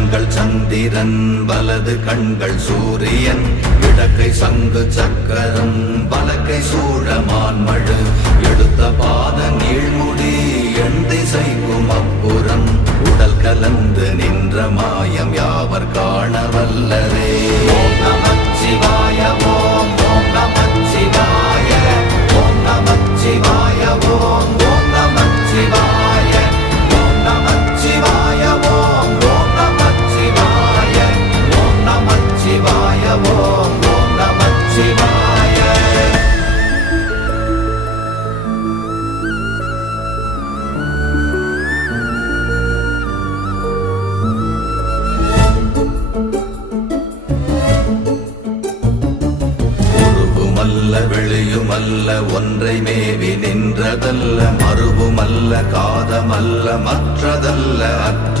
கண்கள் சந்திரன் வலது கண்கள் சூரியன் இடக்கை சங்கு சக்கரம் வலக்கை சூழமான்மழு எடுத்த பாத நீழ்முடி எண் திசைக்கும் அப்புறம் உடல் கலந்து நின்ற மாயம் யாவர் காண வல்லரே. ஓம் நமச்சிவாய ஓம் ஓம் நமச்சிவாய ஓம் நமச்சிவாய ஓம் ஓம் நமச்சிவாய ஓம் நமச்சிவாய ஓம் ஓம் நமச்சிவாய ஓம் நமச்சிவாய ஓம் ஓம் நமச்சிவாய. உருவுமல்ல வெளியுமல்ல ஒன்றை மேவி நின்றதல்ல மறுவுமல்ல காதமல்ல மற்றதல்ல அற்ற